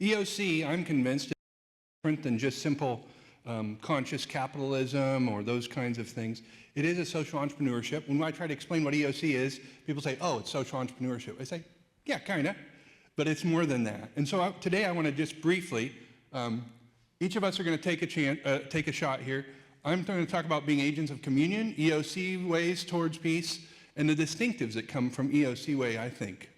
EOC, I'm convinced, is different than just simple conscious capitalism or those kinds of things. It is a social entrepreneurship. When I try to explain what EOC is, people say, oh, it's social entrepreneurship. I say, yeah, kind of, but it's more than that. And so today I want to just briefly, each of us are going to take a shot here. I'm going to talk about being agents of communion, EOC ways towards peace, and the distinctives that come from EOC way, I think.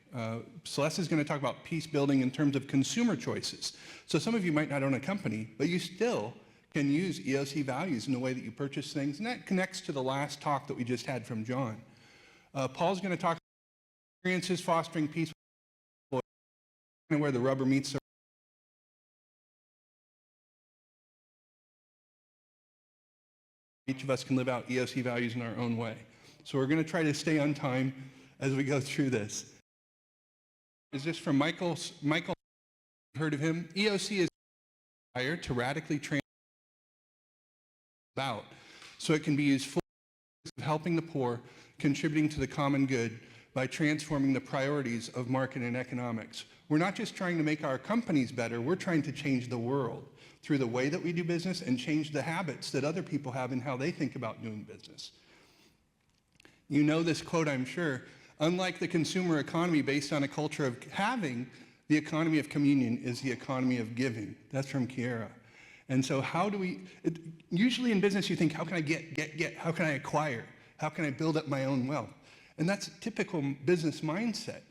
Celeste is going to talk about peace building in terms of consumer choices. So some of you might not own a company, but you still can use EOC values in the way that you purchase things, and that connects to the last talk that we just had from John. Paul's going to talk about experiences fostering peace, where the rubber meets the each of us can live out EOC values in our own way. So we're going to try to stay on time as we go through this. Is this from Michael? Heard of him? EOC is desired to radically transform about, so it can be used for helping the poor, contributing to the common good by transforming the priorities of market and economics. We're not just trying to make our companies better, we're trying to change the world through the way that we do business and change the habits that other people have in how they think about doing business. You know this quote, I'm sure. Unlike the consumer economy based on a culture of having, the economy of communion is the economy of giving. That's from Kiera. And so how do we, usually in business you think, how can I get, how can I acquire? How can I build up my own wealth? And that's a typical business mindset.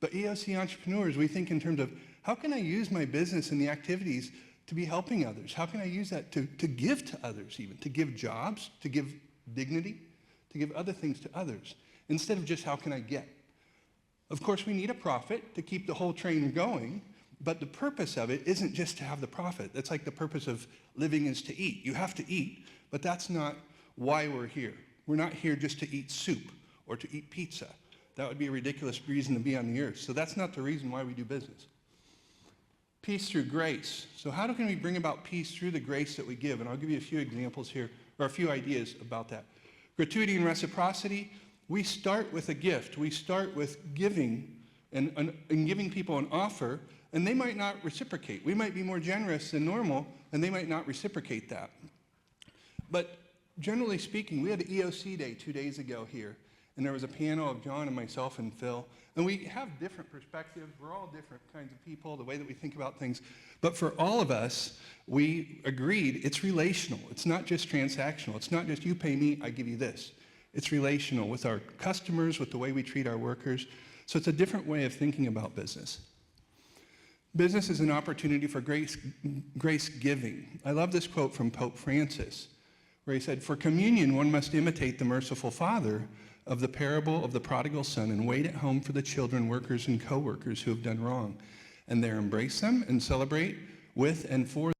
But EOC entrepreneurs, we think in terms of, how can I use my business and the activities to be helping others? How can I use that to give to others even, to give jobs, to give dignity, to give other things to others, instead of just how can I get? Of course, we need a profit to keep the whole train going, but the purpose of it isn't just to have the profit. That's like the purpose of living is to eat. You have to eat, but that's not why we're here. We're not here just to eat soup or to eat pizza. That would be a ridiculous reason to be on the earth. So that's not the reason why we do business. Peace through grace. So how can we bring about peace through the grace that we give? And I'll give you a few examples here, or a few ideas about that. Gratuity and reciprocity. We start with a gift. We start with giving and giving people an offer, and they might not reciprocate. We might be more generous than normal, and they might not reciprocate that. But generally speaking, we had an EOC day 2 days ago here, and there was a panel of John and myself and Phil, and we have different perspectives. We're all different kinds of people, the way that we think about things. But for all of us, we agreed it's relational. It's not just transactional. It's not just you pay me, I give you this. It's relational with our customers, with the way we treat our workers. So it's a different way of thinking about business. Business is an opportunity for grace giving. I love this quote from Pope Francis, where he said, "For communion, one must imitate the merciful Father of the parable of the prodigal son and wait at home for the children, workers, and co-workers who have done wrong, and there embrace them and celebrate with and for them,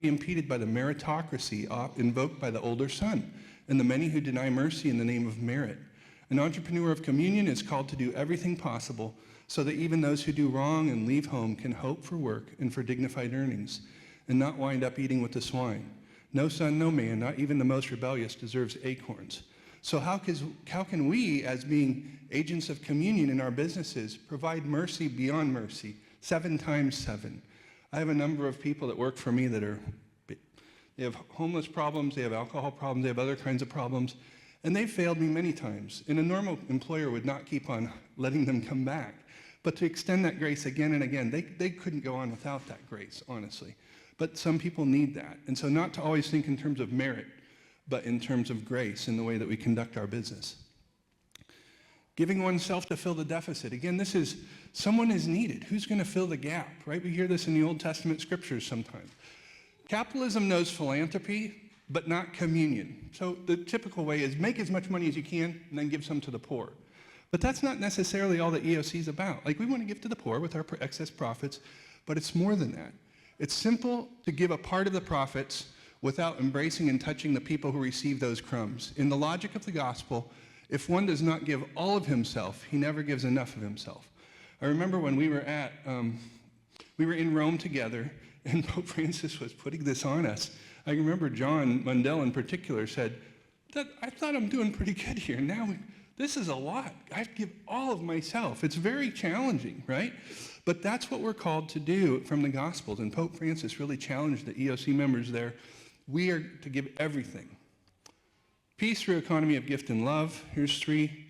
be impeded by the meritocracy invoked by the older son and the many who deny mercy in the name of merit. An entrepreneur of communion is called to do everything possible so that even those who do wrong and leave home can hope for work and for dignified earnings and not wind up eating with the swine. No son, no man, not even the most rebellious, deserves acorns." So how can we, as being agents of communion in our businesses, provide mercy beyond mercy, 7 times 7? I have a number of people that work for me that they have homeless problems, they have alcohol problems, they have other kinds of problems, and they've failed me many times. And a normal employer would not keep on letting them come back. But to extend that grace again and again, they couldn't go on without that grace, honestly. But some people need that. And so not to always think in terms of merit, but in terms of grace in the way that we conduct our business. Giving oneself to fill the deficit. Again, this is, someone is needed. Who's going to fill the gap, right? We hear this in the Old Testament scriptures sometimes. Capitalism knows philanthropy, but not communion. So the typical way is make as much money as you can and then give some to the poor. But that's not necessarily all that EOC is about. Like, we want to give to the poor with our excess profits, but it's more than that. It's simple to give a part of the profits without embracing and touching the people who receive those crumbs. In the logic of the gospel, if one does not give all of himself, he never gives enough of himself. I remember when we were in Rome together, and Pope Francis was putting this on us. I remember John Mundell in particular said, "I thought I'm doing pretty good here. Now This is a lot. I have to give all of myself. It's very challenging, right? But that's what we're called to do from the Gospels. And Pope Francis really challenged the EOC members there. We are to give everything. Peace through economy of gift and love. Here's three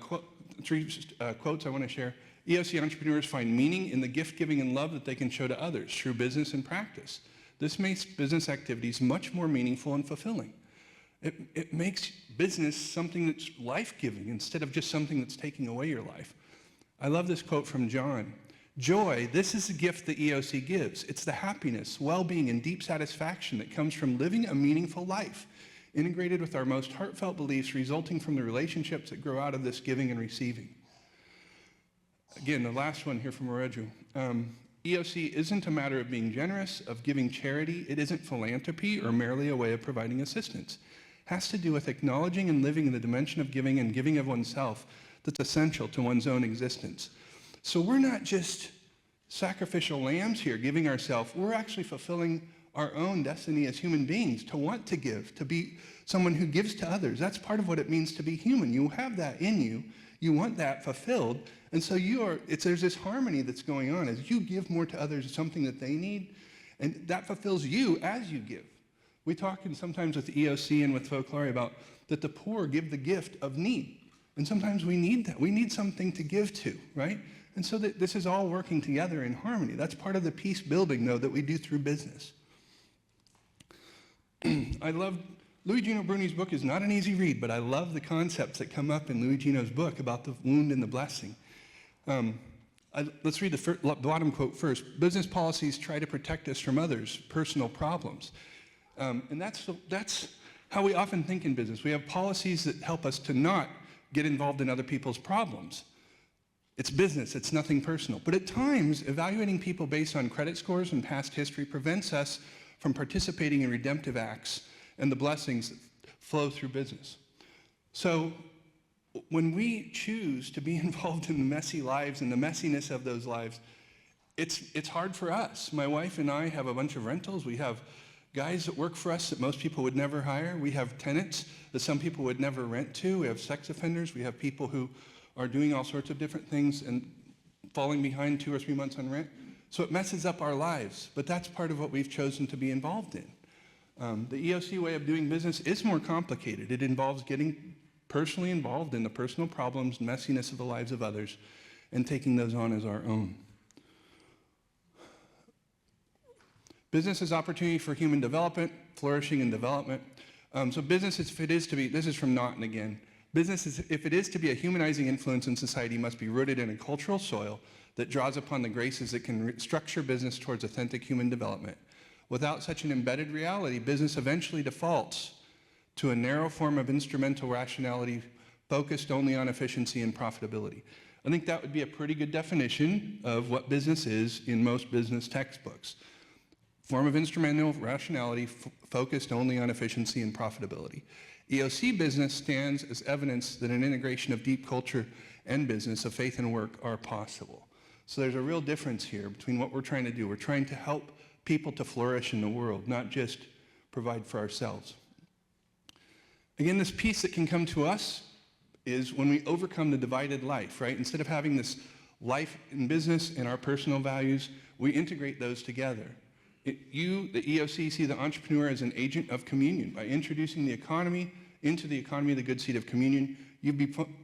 quotes I want to share. EOC entrepreneurs find meaning in the gift giving and love that they can show to others through business and practice. This makes business activities much more meaningful and fulfilling. It makes business something that's life-giving instead of just something that's taking away your life. I love this quote from John. Joy, this is the gift the EOC gives. It's the happiness, well-being, and deep satisfaction that comes from living a meaningful life, integrated with our most heartfelt beliefs resulting from the relationships that grow out of this giving and receiving. Again, the last one here from Oroju. EOC isn't a matter of being generous, of giving charity. It isn't philanthropy or merely a way of providing assistance. It has to do with acknowledging and living in the dimension of giving and giving of oneself that's essential to one's own existence. So we're not just sacrificial lambs here, giving ourselves. We're actually fulfilling our own destiny as human beings, to want to give, to be someone who gives to others. That's part of what it means to be human. You have that in you. You want that fulfilled. And so there's this harmony that's going on. As you give more to others, something that they need, and that fulfills you as you give. We talk sometimes with the EOC and with Folklore about that the poor give the gift of need. And sometimes we need that. We need something to give to, right? And so that this is all working together in harmony. That's part of the peace building, though, that we do through business. I love, Louis Gino Bruni's book is not an easy read, but I love the concepts that come up in Louis Gino's book about the wound and the blessing. Let's read the bottom quote first. Business policies try to protect us from others' personal problems. And that's how we often think in business. We have policies that help us to not get involved in other people's problems. It's business, it's nothing personal. But at times, evaluating people based on credit scores and past history prevents us from participating in redemptive acts and the blessings that flow through business. So when we choose to be involved in the messy lives and the messiness of those lives, it's hard for us. My wife and I have a bunch of rentals. We have guys that work for us that most people would never hire. We have tenants that some people would never rent to. We have sex offenders. We have people who are doing all sorts of different things and falling behind 2 or 3 months on rent. So it messes up our lives, but that's part of what we've chosen to be involved in. The EOC way of doing business is more complicated. It involves getting personally involved in the personal problems and messiness of the lives of others and taking those on as our own. Business is opportunity for human development, flourishing and development. So business, if it is to be, this is from Naughton again, business, if it is to be a humanizing influence in society, must be rooted in a cultural soil that draws upon the graces that can structure business towards authentic human development. Without such an embedded reality, business eventually defaults to a narrow form of instrumental rationality focused only on efficiency and profitability. I think that would be a pretty good definition of what business is in most business textbooks. Form of instrumental rationality focused only on efficiency and profitability. EOC business stands as evidence that an integration of deep culture and business, of faith and work, are possible. So there's a real difference here between what we're trying to do. We're trying to help people to flourish in the world, not just provide for ourselves. Again, this peace that can come to us is when we overcome the divided life, right? Instead of having this life in business and our personal values, we integrate those together. You, the EOC, see the entrepreneur as an agent of communion. By introducing the economy into the economy of the good seed of communion, you've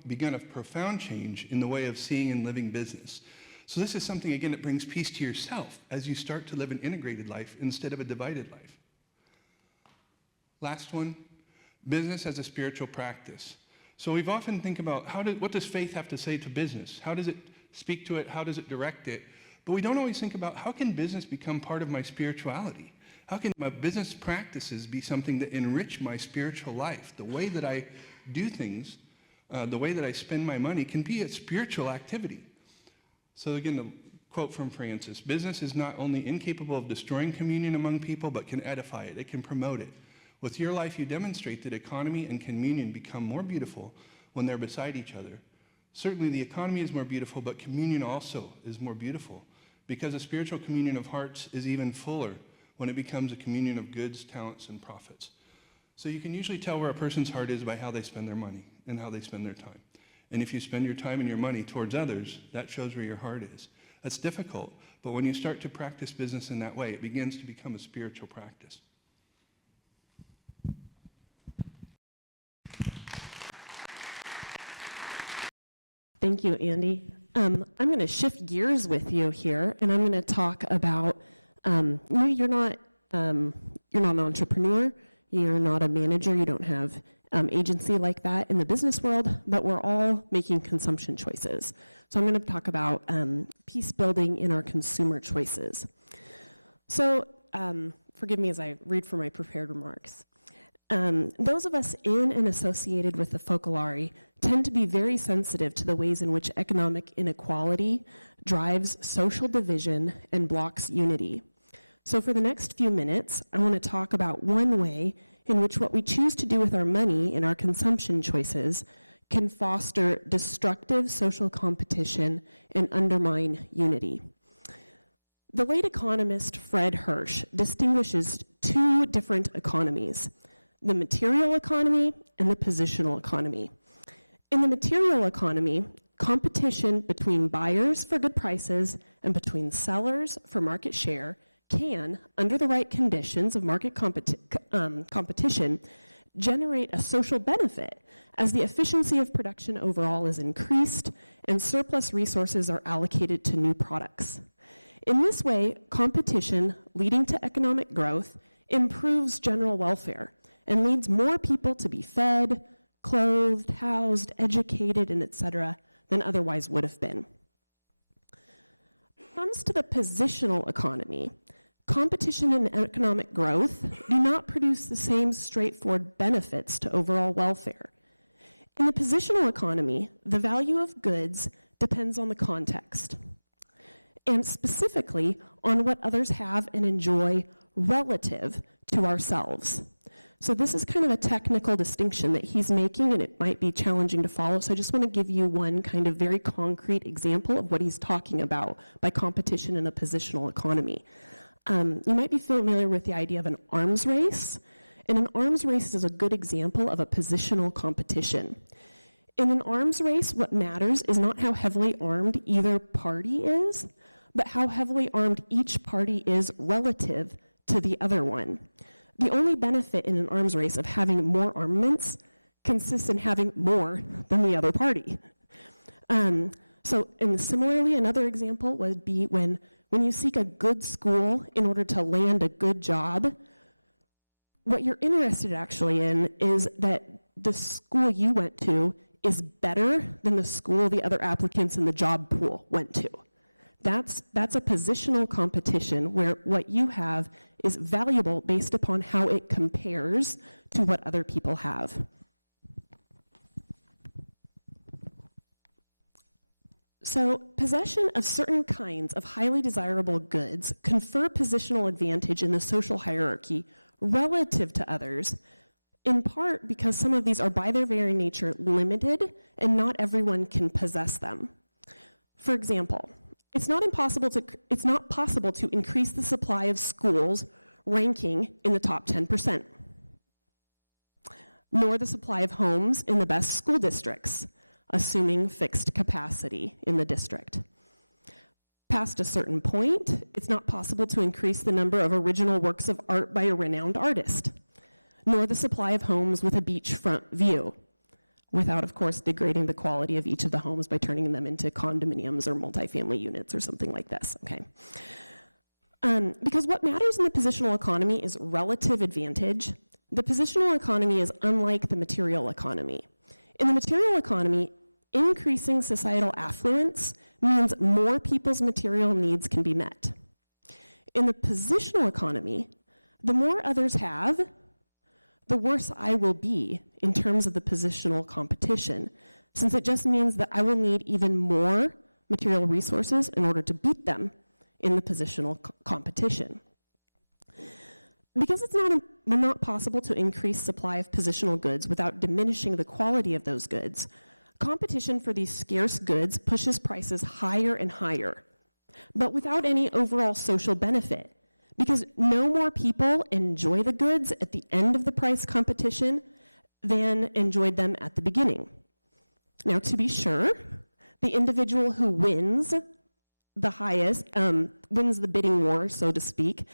begun a profound change in the way of seeing and living business. So this is something, again, that brings peace to yourself as you start to live an integrated life instead of a divided life. Last one, business as a spiritual practice. So we've often think about what does faith have to say to business? How does it speak to it? How does it direct it? But we don't always think about how can business become part of my spirituality? How can my business practices be something that enrich my spiritual life? The way that I do things, the way that I spend my money can be a spiritual activity. So again, the quote from Francis, business is not only incapable of destroying communion among people, but can edify it. It can promote it. With your life, you demonstrate that economy and communion become more beautiful when they're beside each other. Certainly the economy is more beautiful, but communion also is more beautiful because a spiritual communion of hearts is even fuller when it becomes a communion of goods, talents, and profits. So you can usually tell where a person's heart is by how they spend their money and how they spend their time. And if you spend your time and your money towards others, that shows where your heart is. That's difficult, but when you start to practice business in that way, it begins to become a spiritual practice. Thank you, Andy. I'm going to shift gears with you here, and I'm going to talk about you're not an entrepreneur, you're not a manager, you don't have agency like that in the business world, but we're all making consumption choices. So I'm going to talk about peace building in our consumer choices. So forgive me as I read from my prepared remarks. Those of us in and associated with the focolare tend to be very sensitive to the ways in which economic inequality drives social division and blocks unity. So for the next few minutes, I want to talk about one way in which what we choose to do with our money in our consumption choices can foster destructive social competition and undermine unity. The late economist Fred Hirsch distinguishes two different economies: the material economy and the positional economy. In the material economy, competition between buyers for good prices and between sellers for market share can, under the right conditions of market competition, generate a social benefit as the efficiency of production overall is increased and surplus resources are allocated to new products. In this way, competition leading to economic growth improves general welfare and leads more people to be fed, clothed, housed, educated, and etc. than otherwise would have been. When it comes to the positional economy, competition and economic growth do not produce the same straightforward benefits to overall welfare. In the positional economy, the value of goods depends on the context, and specifically on what others have and enjoy relative to ourselves. So this is kind of a technical distinction that he's making, and it might be challenging to follow. So I just want to give you one kind of very concrete example of what he's talking about by competition in a positional economy. You might be familiar with the idea of an arms race, and an arms race is a good example of a positional competition. In an arms race, what matters is not how heavily armed either party is, but how heavily armed each party is relative to the other one. The only benefit in an arms race of having more armaments consists in having more than the other party. And similarly, another example would be when you seek a good school in order to land a good job, what you're interested actually in is that the school you went to is better than the school the other applicants in the job pool went to. That's a positional competition where what you have is valuable based upon how it compares to what other people have. So possession of certain kinds of highly desirable goods confer positional advantage in the social hierarchy relative to others, in part because some of these are by their very nature limited and not everyone can possess them. For example, it's not possible to increase the supply of schools ranking in the top 10%, nor the supply of homes in the best school districts, assuming fixed capacity in the district. Past a certain point, it's not possible to increase the number of original works of art by a renowned artist, nor the supply of homes with a beachfront view, without, of course, degrading the quality of each of the homes by turning them into condominiums or multifamily units or something like this, okay? Because what matters in the positional economy is relative advantage. The positional economy is unlike the material economy. In the material economy, increasing societal affluence means more people's material needs can be met. In the positional economy, the more others have, the worse I will be in terms of the positional competition, since it just means that I will need even more material resources in order to beat them in the positional competition. Because it's not possible to increase supply of positional goods without diminishing the quality of those goods, competition for these scarce goods pushes prices higher and higher, but without any overall social benefit, because no more people enjoy the goods at the end of the price competition than enjoyed them at the beginning. Now, to be sure, the individual who wins the highest, wins the bidding war, so to speak,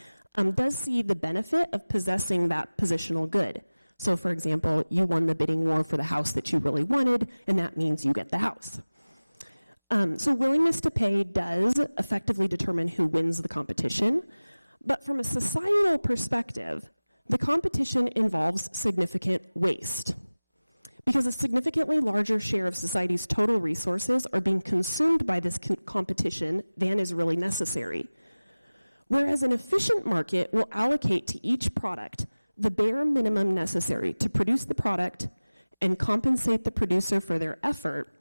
does see the benefit of possessing that positional good. So, for example, you won the bidding war for the house that you really wanted, and that means you get the house. So willingness to pay does effectively determine who wins the competition, but from a societal perspective, the competition involves significant waste, because a significantly larger share of society's total resources are being consumed by this competition than is really necessary. Whereas an efficient market will allocate to each product the bare minimum necessary to produce the product and compensate the producer for their effort,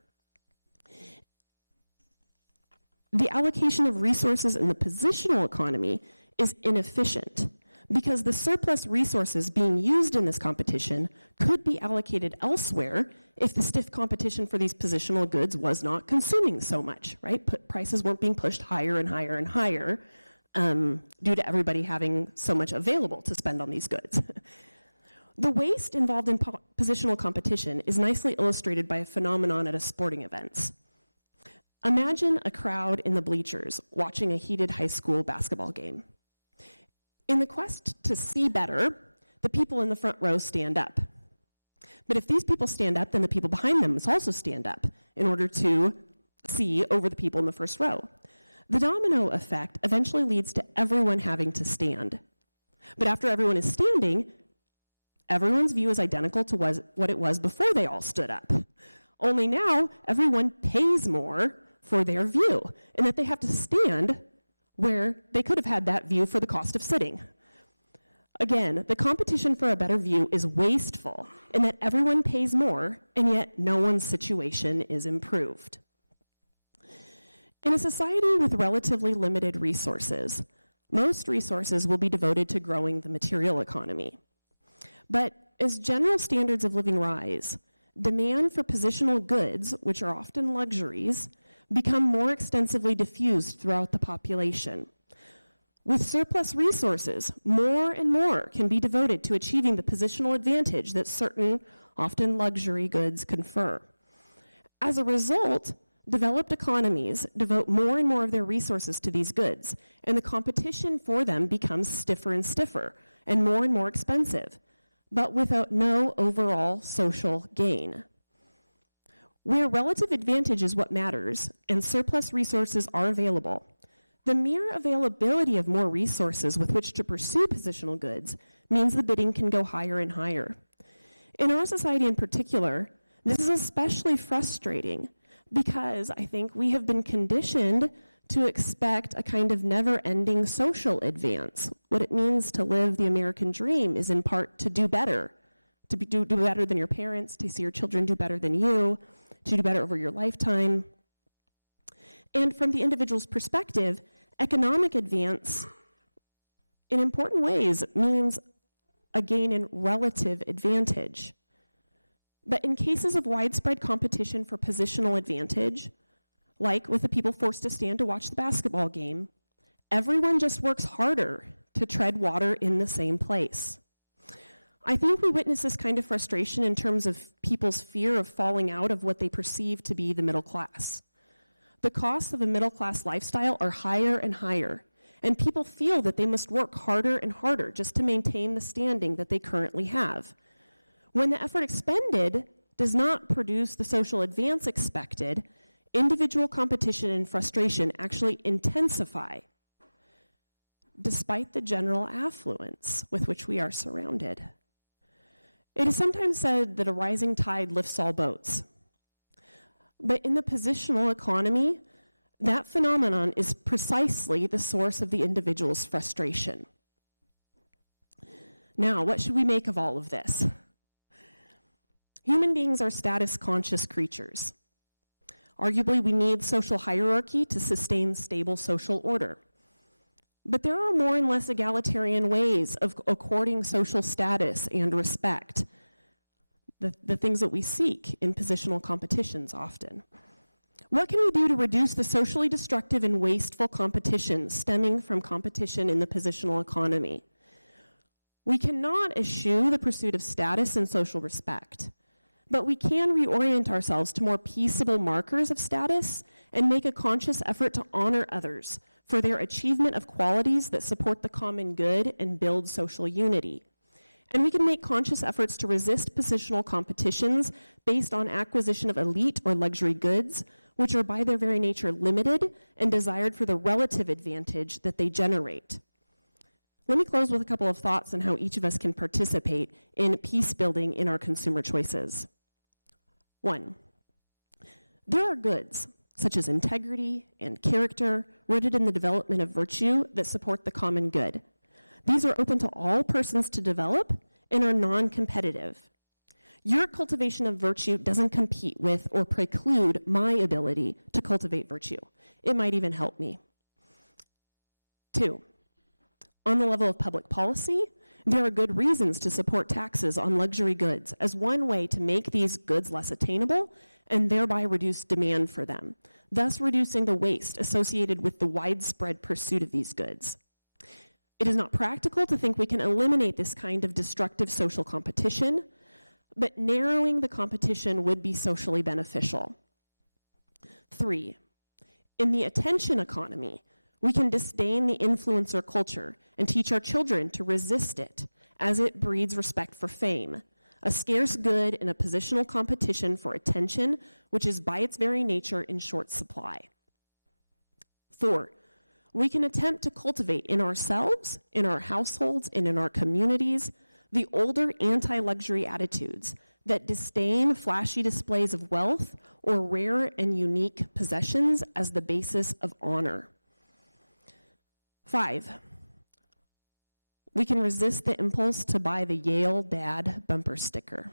the allocation of resources in the positional economy is inefficient, because the surplus resources being used in this competition could be allocated elsewhere if the stiff competition for these positional goods was not consuming so much, right? Prices weren't being pushed higher and higher and higher due to everybody having so much available to spend on these goods. The waste involved in positional competition is nicely illustrated by a phenomenon at a sporting events. Imagine a crowd in the bleachers watching a heated high school basketball game. In the quest to see better, the people in the front row stand up. But if these people stand up, then the people behind them must also stand up in order to see over the people in the first row. The domino effect eventually leads to everyone having to stand. But after everyone is standing, everyone's view is identical to what it was before they all stood up. Only now, everyone pays more for their view, and that they have to stand where they could have had that view for the cost of sitting. Again, the competition for a better view is wasteful in that everyone pays more, and yet no one's situation is improved. In a society with relatively limited resources, most resources will be devoted to growing the material economy. But as general standards of living rise, demand for positional goods, which are often luxuries, become more extensively diffused throughout the population. With surplus resources, more and more can be devoted to achieving the positional advantage that certain, often luxury goods confer. As a result, developed economies devote more and more of their resources to these goods, and the competition for them becomes stiffer and stiffer, and more expensive, but without no overall social gain. Where relative advantage is what matters, and surplus resources are available, the mere availability of more resources with which to pursue positional goods means the bidding can go higher and higher. In our society in particular, this is especially frustrating because I think we have been conditioned to expect a kind of never-ending social advance. What it means to live the American dream is in part to do better, to do better than your parents, to see your children do better than you, to do better over your lifetime. And from the individual's perspective, economic advance in important ways means a gain in relative advantage. But in cases of widespread competition for positional advantage, like with the people forced to stand to watch the basketball game, everyone just works harder to tread water in the same place. I think we witness this kind of frustration in terms of people's fear of falling out of what they perceive to be the middle class. The costs of a middle class lifestyle are higher and higher, and people feel that they must work harder and harder just to maintain the standing that they currently have. When the effort expended does not produce the social advance expected, individual competition and frustration actually intensify, despite the general affluence with which we are surrounded. It is sometimes said that a rising tide lifts all boats. But in the positional economy, that phenomenon is precisely the source of the individual's frustration. Now, what should we make of all of this? Human beings are status-conscious creatures. Arguably, we need social hierarchy to sustain stable social order. But there are more and less egalitarian ways of according social status and respect, the things that we seek in positional competitions often. What can we do to reduce the socially destructive and wasteful competition stemming from competition in the positional economy? We cannot eschew the pursuit of status and social respect, but we can reorient ourselves to more peaceable markers of status and make a conscious effort to honor others for their achievement of qualities that support the common good and build social unity. And we can make conscious efforts to resist positional competitions based on acquisition of elite or luxury goods, which are by their very nature limited and desired for the relative advantage that they generate. Let me close with a couple of thoughts on how each of us can participate in peace building in our consumer choices. 1, there are goods, such as integrity and character, rooted in the development of virtue that support the common good. These are open to all persons to develop and are non-competitive. Your cultivation of virtue doesn't compete with or preclude my ability to cultivate virtue. It might even help me. 2, on the level of public policy, there are good reasons to support taxes on luxury goods as one way to make these goods less attainable and thereby reduce demand for them, thus reducing the waste associated with the widespread pursuit of these goods. It is not practical to think we can eliminate this kind of destructive social competition, but narrowing the competition would be socially beneficial. 3, in the attention economy, we can disdain the influencer culture and teach our children to resist it, as it breeds respect for fame, a scarce good in a positional competition for attention, which is by its very nature in short supply. 4, we can attempt to cultivate in ourselves, in our households, and in our communities, the older anti-luxury attitudes that disdain flashy displays of wealth or rare and unique possessions as the basis of honor. 5, we can resist the impulse to buy the Yale Dad bumper sticker.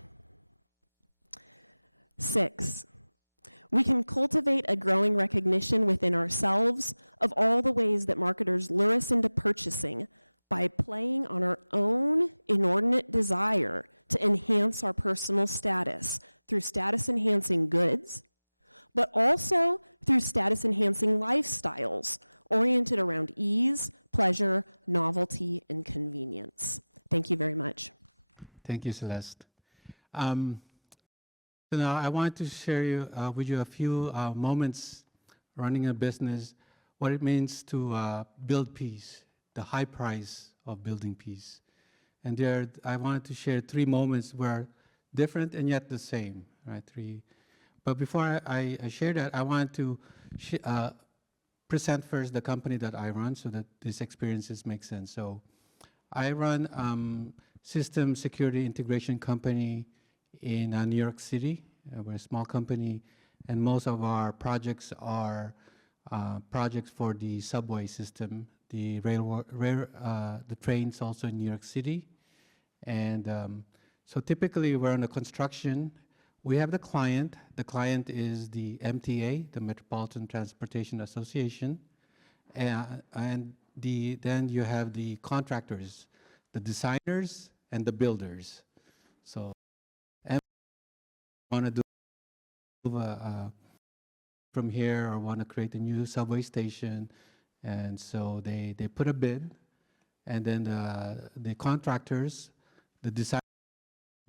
6, we can cultivate a growing recognition within ourselves of all the ways that marketers lure us into purchasing by playing on our own inordinate desire to enhance our personal status through status-enhancing goods, but also through status-enhancing lifestyles oriented around ease, pleasure, novelty, and convenience. Thank you very much. Thank you, Celeste. So now I want to share with you a few moments running a business, what it means to build peace, the high price of building peace. And I wanted to share 3 moments where different and yet the same, right? 3. But before I share that, I want to present first the company that I run so that these experiences make sense. So I run system security integration company in New York City. We're a small company, and most of our projects are projects for the subway system, the the trains also in New York City. And so typically we're on the construction. We have the client. The client is the MTA, the Metropolitan Transportation Association. And then you have the contractors, the designers, and the builders. So want to do from here or want to create a new subway station. And so they put a bid, and then the contractors, the designers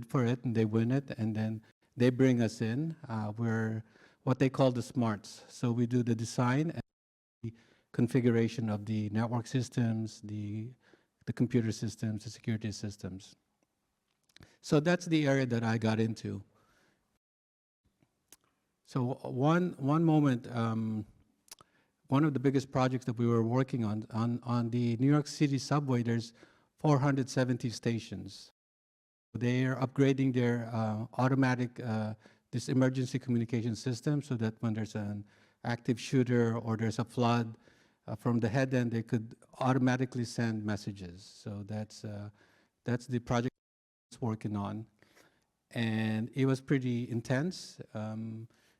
for it, and they win it, and then they bring us in. We're what they call the smarts. So we do the design and the configuration of the network systems, the computer systems, the security systems. So that's the area that I got into. So one moment, one of the biggest projects that we were working on the New York City subway, there's 470 stations. They are upgrading their automatic, this emergency communication system so that when there's an active shooter or there's a flood, from the head end, they could automatically send messages. So that's the project I was working on. And it was pretty intense.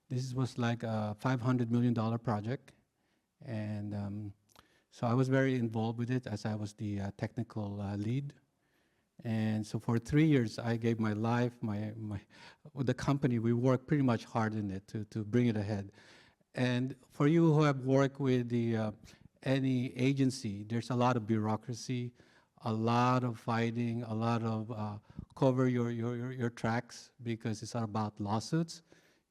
This was like a $500 million project. And so I was very involved with it as I was the technical lead. And so for 3 years, I gave my life, with the company, we worked pretty much hard in it to bring it ahead. And for you who have worked with any agency, there's a lot of bureaucracy, a lot of fighting, a lot of cover your tracks because it's about lawsuits.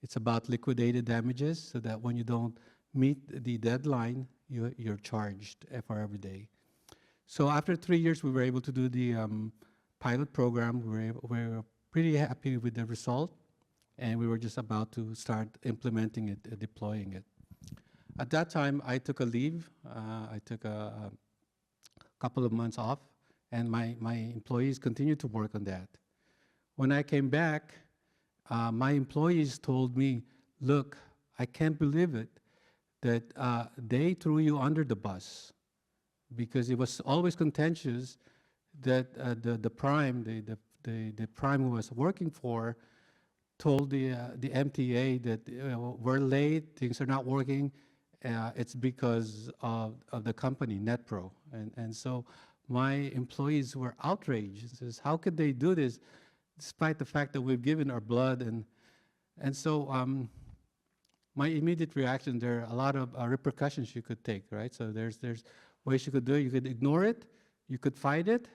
It's about liquidated damages so that when you don't meet the deadline, you're charged for every day. So after 3 years, we were able to do the pilot program. We were pretty happy with the result, and we were just about to start implementing it, deploying it. At that time, I took a leave. I took a couple of months off, and my employees continued to work on that. When I came back, my employees told me, look, I can't believe it, that they threw you under the bus, because it was always contentious that the prime who was working for told the MTA that we're late, things are not working. It's because of the company, NetPro. And so my employees were outraged. It says, how could they do this despite the fact that we've given our blood? And so my immediate reaction, there are a lot of repercussions you could take, right? So there's ways you could do it. You could ignore it. You could fight it.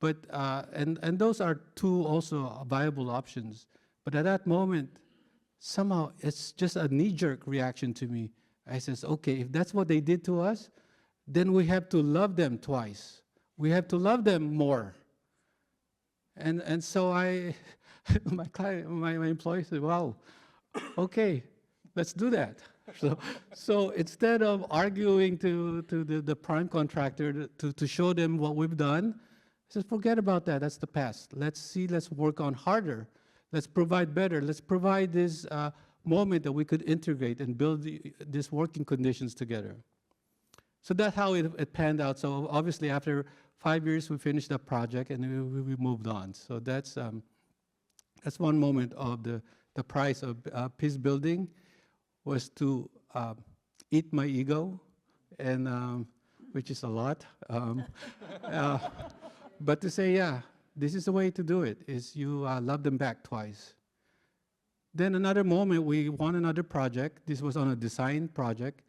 But, and those are two also viable options. But at that moment, somehow it's just a knee-jerk reaction to me. I says, okay, if that's what they did to us, then we have to love them twice. We have to love them more. And so my employee said, wow, okay, let's do that. So instead of arguing to the prime contractor to show them what we've done, I said, forget about that, that's the past. Let's work on harder. Let's provide better. Let's provide this moment that we could integrate and build these working conditions together. So that's how it panned out. So obviously after 5 years, we finished that project and we moved on. So that's one moment of the price of Peacebuilding, was to eat my ego, and which is a lot. But to say, yeah, this is the way to do it, is you love them back twice. Then another moment, we won another project. This was on a design project,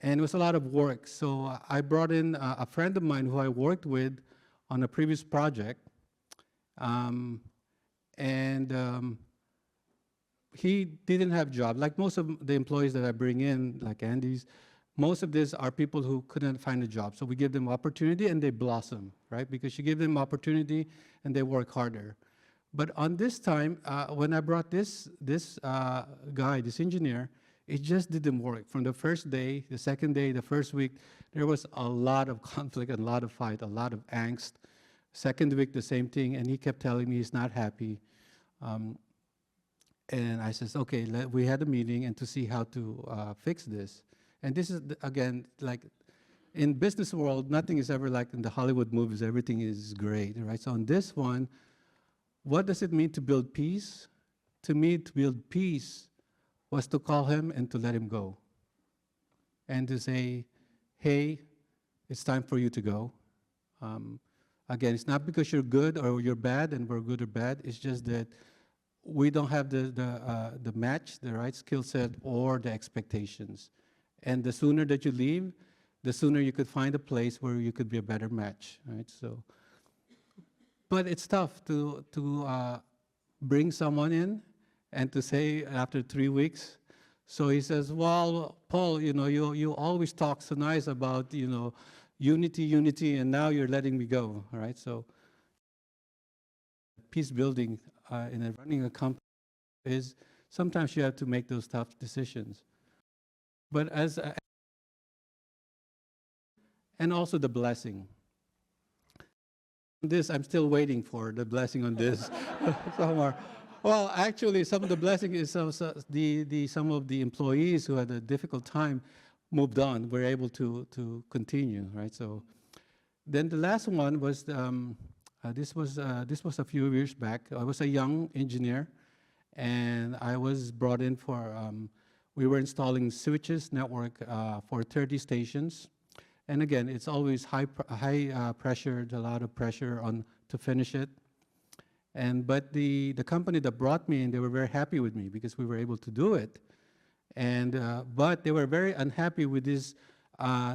and it was a lot of work. So I brought in a friend of mine who I worked with on a previous project. He didn't have a job. Like most of the employees that I bring in, like Andy's, most of these are people who couldn't find a job. So we give them opportunity and they blossom, right? Because you give them opportunity and they work harder. But on this time, when I brought this guy, this engineer, it just didn't work. From the first day, the second day, the first week, there was a lot of conflict, a lot of fight, a lot of angst. Second week, the same thing, and he kept telling me he's not happy. And I says, okay, we had a meeting and to see how to fix this. And this is, again, like in business world, nothing is ever like in the Hollywood movies, everything is great, right? So on this one, what does it mean to build peace? To me, to build peace was to call him and to let him go. And to say, hey, it's time for you to go. Again, it's not because you're good or you're bad and we're good or bad, it's just that we don't have the match, the right skill set or the expectations. And the sooner that you leave, the sooner you could find a place where you could be a better match, right? So, but it's tough to bring someone in and to say after 3 weeks. So he says, well, Paul, you always talk so nice about, unity, and now you're letting me go, all right? So peace building in running a company is sometimes you have to make those tough decisions. But and also the blessing. This, I'm still waiting for the blessing on this somewhere. Well, actually, some of the blessing is some of the employees who had a difficult time moved on, were able to continue, right? So then the last one was, this was a few years back. I was a young engineer, and I was brought in for, we were installing switches network for 30 stations. And again, it's always high pressure, a lot of pressure to finish it. But the company that brought me in, they were very happy with me because we were able to do it. And, but they were very unhappy with this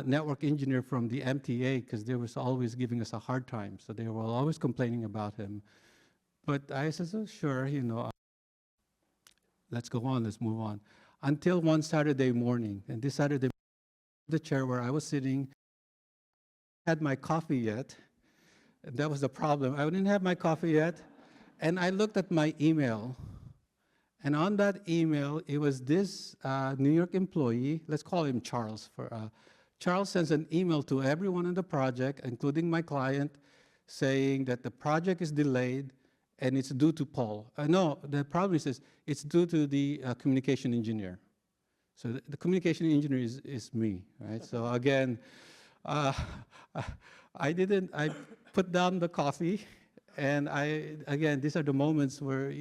network engineer from the MTA because they was always giving us a hard time. So they were always complaining about him. But I said, oh, sure, you know, let's go on, let's move on. Until one Saturday morning, and this Saturday, the chair where I was sitting, had my coffee yet. And that was the problem. I didn't have my coffee yet. And I looked at my email. And on that email, it was this New York employee, let's call him Charles. Charles sends an email to everyone in the project, including my client, saying that the project is delayed and it's due to Paul. No, the problem is it's due to the communication engineer. So the communication engineer is me, right? So again, I put down the coffee, and again, these are the moments where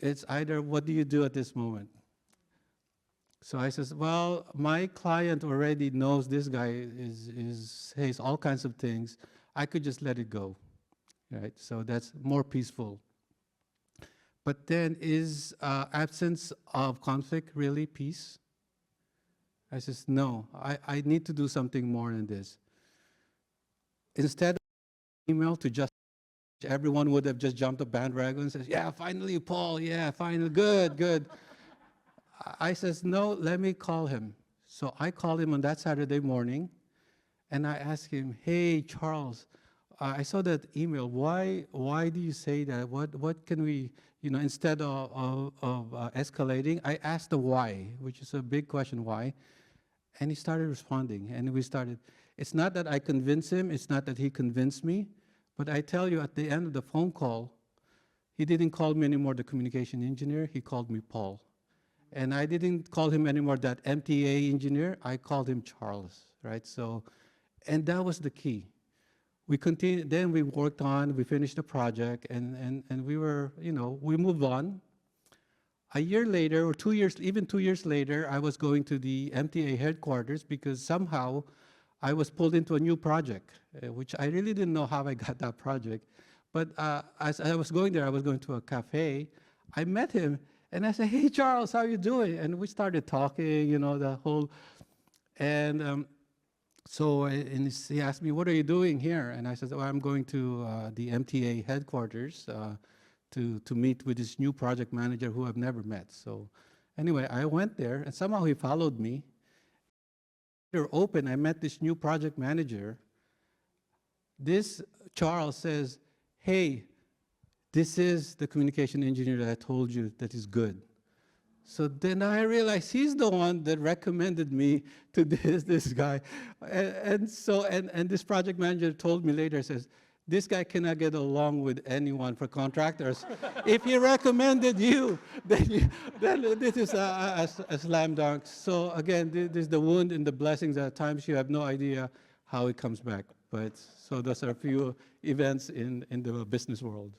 it's either what do you do at this moment? So I says, well, my client already knows this guy says all kinds of things. I could just let it go, right? So that's more peaceful. But then is absence of conflict really peace? I says, no, I need to do something more than this. Instead of email to just everyone would have just jumped the bandwagon and says, yeah, finally, Paul, yeah, finally, good, good. I says, no, let me call him. So I called him on that Saturday morning, and I asked him, hey, Charles, I saw that email. Why do you say that? What can we, you know, instead of escalating, I asked the why, which is a big question, why? And he started responding, and we started. It's not that I convinced him, it's not that he convinced me, but I tell you, at the end of the phone call, he didn't call me anymore the communication engineer, he called me Paul. And I didn't call him anymore that MTA engineer, I called him Charles, right? So, and that was the key. We continued, then we worked on, we finished the project, and we were, you know, we moved on. A year later, or 2 years, even 2 years later, I was going to the MTA headquarters because somehow I was pulled into a new project, which I really didn't know how I got that project. But as I was going there, I was going to a cafe. I met him, and I said, hey, Charles, how you doing? And we started talking, you know, the whole, and so and he asked me, what are you doing here? And I said, oh, I'm going to the MTA headquarters to meet with this new project manager who I've never met. So anyway, I went there, and somehow he followed me. They're open, I met this new project manager. This Charles says, hey, this is the communication engineer that I told you that is good. So then I realized he's the one that recommended me to this guy. And this project manager told me later, says, this guy cannot get along with anyone for contractors. If he recommended you, then this is a slam dunk. So again, this is the wound and the blessings. At times you have no idea how it comes back. But so those are a few events in the business world.